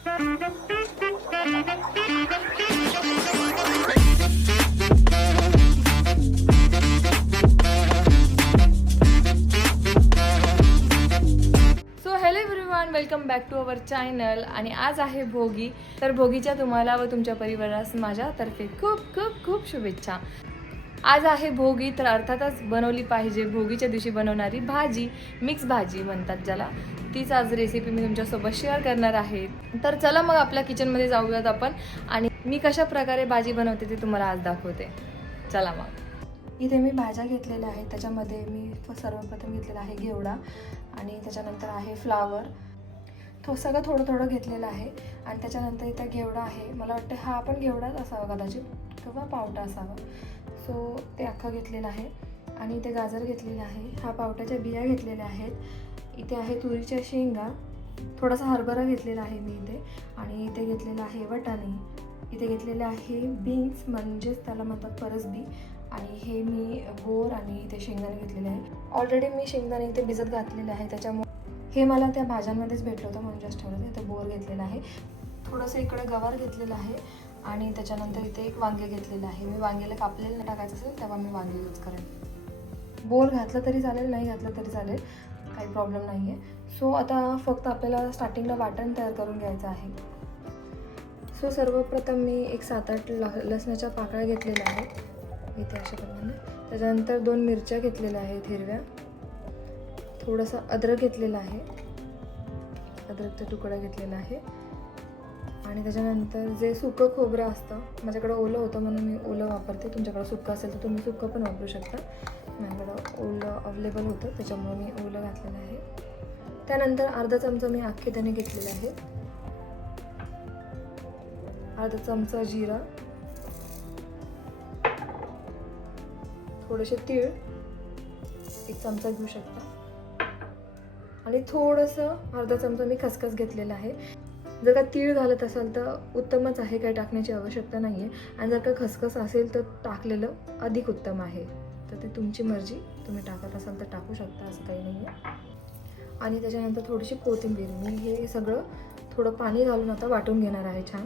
So hello welcome back to our channel आणि आज आहे भोगी. तर भोगीच्या तुम्हाला व तुमच्या परिवारास माझ्यातर्फे खूप खूप खूप शुभेच्छा. आज आहे भोगी तर अर्थातच बनवली पाहिजे भोगीच्या दिवशी बनवणारी भाजी मिक्स भाजी म्हणतात ज्याला. तीच आज रेसिपी मी तुमच्यासोबत शेअर करणार आहे. तर चला मग आपल्या किचनमध्ये जाऊयात आपण. आणि मी कशा प्रकारे भाजी बनवते ते तुम्हाला आज दाखवते. चला मग. इथे मी भाज्या घेतलेल्या आहेत. त्याच्यामध्ये मी सर्वप्रथम घेतलेला आहे घेवडा आणि त्याच्यानंतर आहे फ्लावर तो सगळं थोडं थोडं घेतलेलं आहे. आणि त्याच्यानंतर इथं घेवडा आहे. मला वाटतं हा पण घेवडाच असावा कदाचित किंवा पावटा असावा. सो ते अख्खा घेतलेला आहे आणि इथे गाजर घेतलेले आहे. हा पावट्याच्या बिया घेतलेल्या आहेत. इथे आहे तुरीच्या शेंगा. थोडासा हरभरा घेतलेला आहे मी इथे आणि इथे घेतलेला आहे वटाणे. इथे घेतलेले आहे बीन्स म्हणजेच त्याला म्हणतात परसबी आणि हे मी बोर आणि इथे शेंगदाणे घेतलेले आहे. ऑलरेडी मी शेंगदाणे इथे भिजत घातलेले आहे. त्याच्यामुळे हे मला त्या भाज्यांमध्येच भेटलं होतं म्हणून जस्ट ठेवलं इथे बोर घेतलेला आहे. थोडंसं इकडे गवार घेतलेलं आहे. आणि त्याच्यानंतर इथे एक वांगे घेतलेलं आहे. मी वांग्याला कापलेलं नाही टाकायचं असेल तेव्हा मी वांगे यूज करेन. बोर घातलं तरी चालेल नाही घातलं तरी चालेल. काही प्रॉब्लेम नाही आहे सो आता फक्त आपल्याला स्टार्टिंगला वाटण तयार करून घ्यायचं आहे. सो सर्वप्रथम मी एक सात आठ ल लसणाच्या पाकळ्या घेतलेल्या आहेत. इथे अशा प्रमाणे. त्याच्यानंतर दोन मिरच्या घेतलेल्या आहेत हिरव्या. थोडंसं अद्रक घेतलेलं आहे. अद्रकचा तुकडा घेतलेला आहे. आणि त्याच्यानंतर जे सुकं खोबरं असतं माझ्याकडं ओलं होतं म्हणून मी ओलं वापरते. तुमच्याकडं सुकं असेल तर तुम्ही सुकं पण वापरू शकता. माझ्याकडं ओलं अवेलेबल होतं त्याच्यामुळे मी ओलं घातलेलं आहे. त्यानंतर अर्धा चमचा मी अख्खे त्याने घेतलेला आहे अर्धा चमचा जिरा. थोडेसे तीळ. एक चमचा घेऊ शकता. आणि थोडंसं अर्धा चमचा मी खसखस घेतलेला आहे. जर का तीळ घालत असाल तर उत्तमच आहे काही टाकण्याची आवश्यकता नाही आहे आणि जर का खसखस असेल तर टाकलेलं अधिक उत्तम आहे. तर ते तुमची मर्जी. तुम्ही टाकत असाल तर टाकू शकता असं काही नाही आहे आणि त्याच्यानंतर थोडीशी कोथिंबीर. मी हे सगळं थोडं पाणी घालून आता वाटून घेणार आहे छान.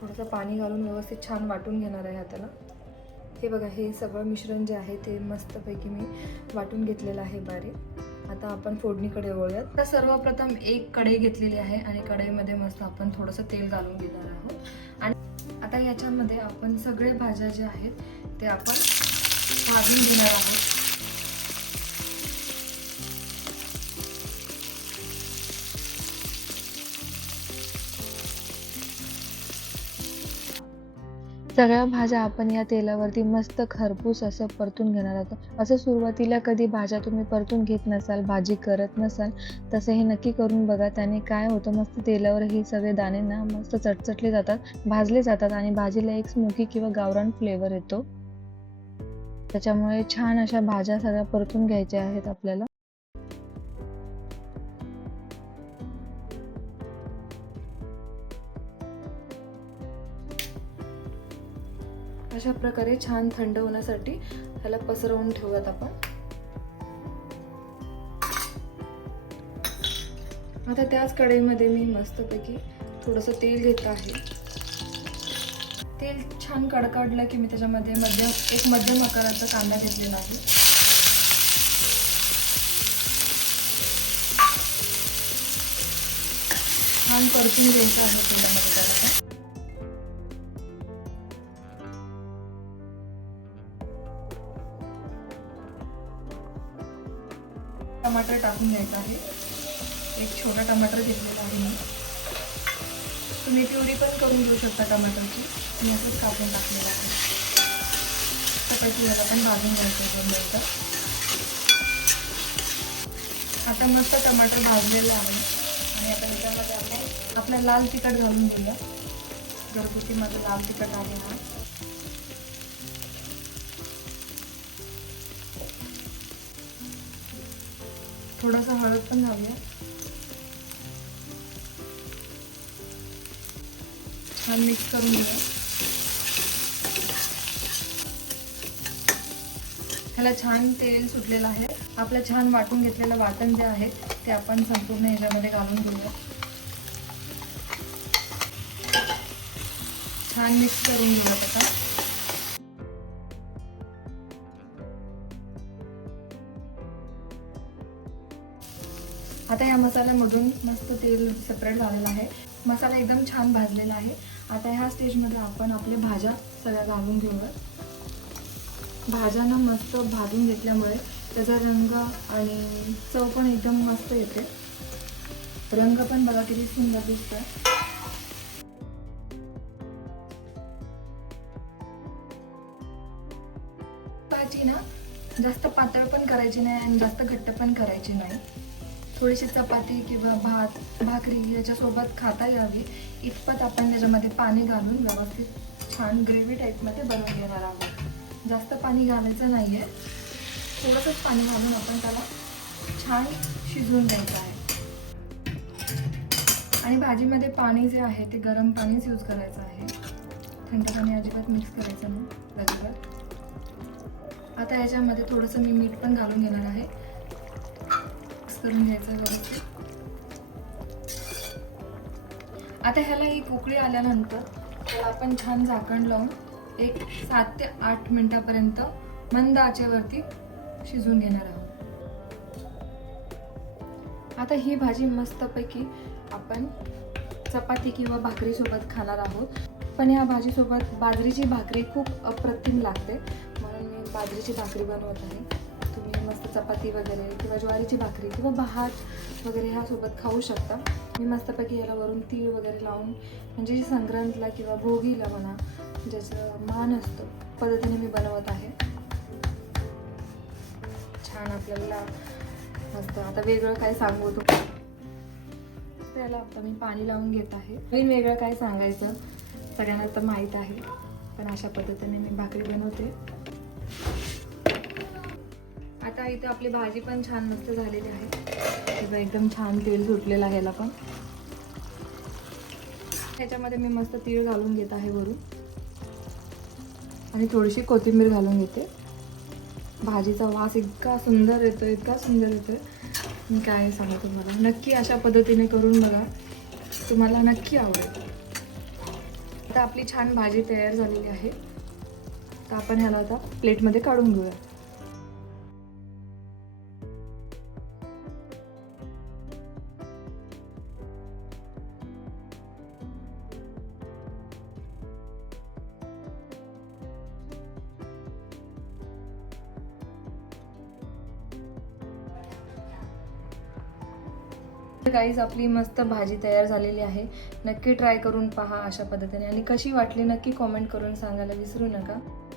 थोडंसं पाणी घालून व्यवस्थित छान वाटून घेणार आहे हाताला. हे बघा हे सगळं मिश्रण जे आहे ते मस्तपैकी मी वाटून घेतलेलं आहे बारीक. आता आपण फोडणीकडे वळूयात. तर सर्वप्रथम एक कढई घेतलेली आहे आणि कढईमध्ये मस्त आपण थोडंसं तेल घालून घेणार आहोत. आणि आता याच्यामध्ये आपण सगळे भाज्या ज्या आहेत ते आपण भाजून घेणार आहोत. सगळ्या भाज्या आपण या तेलावरती मस्त खरपूस असं परतून घेणार आहोत. असं सुरुवातीला कधी भाज्या तुम्ही परतून घेत नसाल भाजी करत नसाल तसं हे नक्की करून बघा. त्याने काय होतं मस्त तेलावर हे सगळे दाणे ना मस्त चटचटले जातात भाजले जातात आणि भाजीला एक स्मोकी किंवा गावरान फ्लेवर येतो. त्याच्यामुळे छान अशा भाज्या सगळ्या परतून घ्यायच्या आहेत आपल्याला. अशा प्रकारे छान थंड होण्यासाठी ह्याला पसरवून ठेवूयात आपण. आता त्याच कढईमध्ये मी मस्तपैकी थोडंसं तेल घेत आहे. तेल छान कडकडलं की मी त्याच्यामध्ये मध्यम एक मध्यम आकाराचा कांदा घेतलेला आहे. छान परतून घ्यायचं आहे तेलामध्ये त्याला टमाटर टाकून घ्यायचा आहे. एक छोटा टमाटर घेतलेला आहे मी. तुम्ही प्युरी पण करून घेऊ शकता टमाटरची. मी असंच कापून टाकलेलं आहे. सकाळची याला पण भाजून घ्यायचं दोन आता मस्त टमाटर भाजलेलं आहे. आणि आता त्याच्यामध्ये आपण आपलं लाल तिखट घालून घेऊया. घरगुती माझं लाल तिखट आहे हा थोडंसं हळद पण घालूया. छान मिक्स करून घ्या ह्याला छान तेल सुटलेलं आहे. आपलं छान वाटून घेतलेलं वाटण जे आहे ते आपण संपूर्ण ह्याच्यामध्ये घालून घेऊया. छान मिक्स करून घेऊया त्याचा. आता या मसाल्यामधून मस्त तेल सेपरेट झालेलं आहे. मसाला एकदम छान भाजलेला आहे. आता ह्या स्टेजमध्ये आपण आपल्या भाज्या सगळ्या घालून घेऊया भाज्यांना मस्त भाजून घेतल्यामुळे त्याचा रंग आणि चव पण एकदम मस्त येते. रंग पण बघा किती सुंदर दिसतोय. भाजी ना जास्त पातळ पण करायची नाही आणि जास्त घट्ट पण करायची नाही. थोडीशी चपाती किंवा भात भाकरी याच्यासोबत खाता यावी. इतपत आपण त्याच्यामध्ये पाणी घालून व्यवस्थित छान ग्रेव्ही टाईपमध्ये बनवून घेणार आहोत. जास्त पाणी घालायचं नाही आहे थोडंसंच पाणी घालून आपण त्याला छान शिजवून द्यायचं आहे. आणि भाजीमध्ये पाणी जे आहे ते गरम पाणीच यूज करायचं आहे. थंड पाणी अजिबात मिक्स करायचं नाही. अजिबात आता याच्यामध्ये थोडंसं मी मीठ पण घालून घेणार आहे. मिक्स करून घ्यायचं व्यवस्थित. आता ह्याला ही उकळी आल्यानंतर त्याला आपण छान झाकण लावून एक सात ते आठ मिनिटापर्यंत मंद आचेवरती शिजवून घेणार आहोत. आता ही भाजी मस्तपैकी आपण चपाती किंवा भाकरीसोबत खाणार आहोत. पण या भाजीसोबत बाजरीची भाकरी खूप अप्रतिम लागते. म्हणून मी बाजरीची भाकरी बनवत आहे. मस्त चपाती वगैरे किंवा ज्वारीची भाकरी किंवा भात वगैरे ह्यासोबत खाऊ शकता. मी मस्तपैकी याला वरून तीळ वगैरे लावून म्हणजे जी संक्रांतला किंवा भोगीला म्हणा ज्याचं मान असतो पद्धतीने मी बनवत आहे. छान आपल्याला मस्त आता वेगळं काय सांगू त्याला आता मी पाणी लावून घेत आहे. नवीन वेगळं काय सांगायचं सगळ्यांना तर माहीत आहे पण अशा पद्धतीने मी भाकरी बनवते. आता इथे आपली भाजी पण छान मस्त झालेली आहे. तेव्हा एकदम छान तेल सुटलेलं आहे याला पण. ह्याच्यामध्ये मी मस्त तीळ घालून घेत आहे वरून. आणि थोडीशी कोथिंबीर घालून घेते. भाजीचा वास इतका सुंदर येतो इतका सुंदर येतो मी काय सांगू तुम्हाला? नक्की अशा पद्धतीने करून बघा. तुम्हाला नक्की आवडेल. आता आपली छान भाजी तयार झालेली आहे. तर आपण ह्याला आता प्लेटमध्ये काढून घेऊया. गाईज आपली मस्त भाजी तयार झालेली आहे. नक्की ट्राय करून पहा अशा पद्धतीने. आणि कशी वाटली नक्की कॉमेंट करून सांगायला विसरू नका.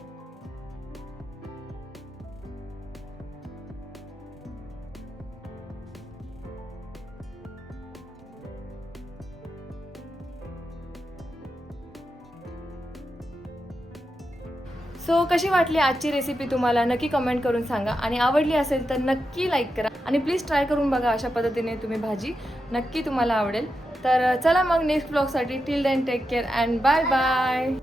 सो कशी वाटली आजची रेसिपी तुम्हाला? नक्की कमेंट करून सांगा. आणि आवडली असेल तर नक्की लाईक करा. आणि प्लीज ट्राय करून बघा अशा पद्धतीने तुम्ही भाजी. नक्की तुम्हाला आवडेल. तर चला मग next ब्लॉगसाठी till then take care and bye bye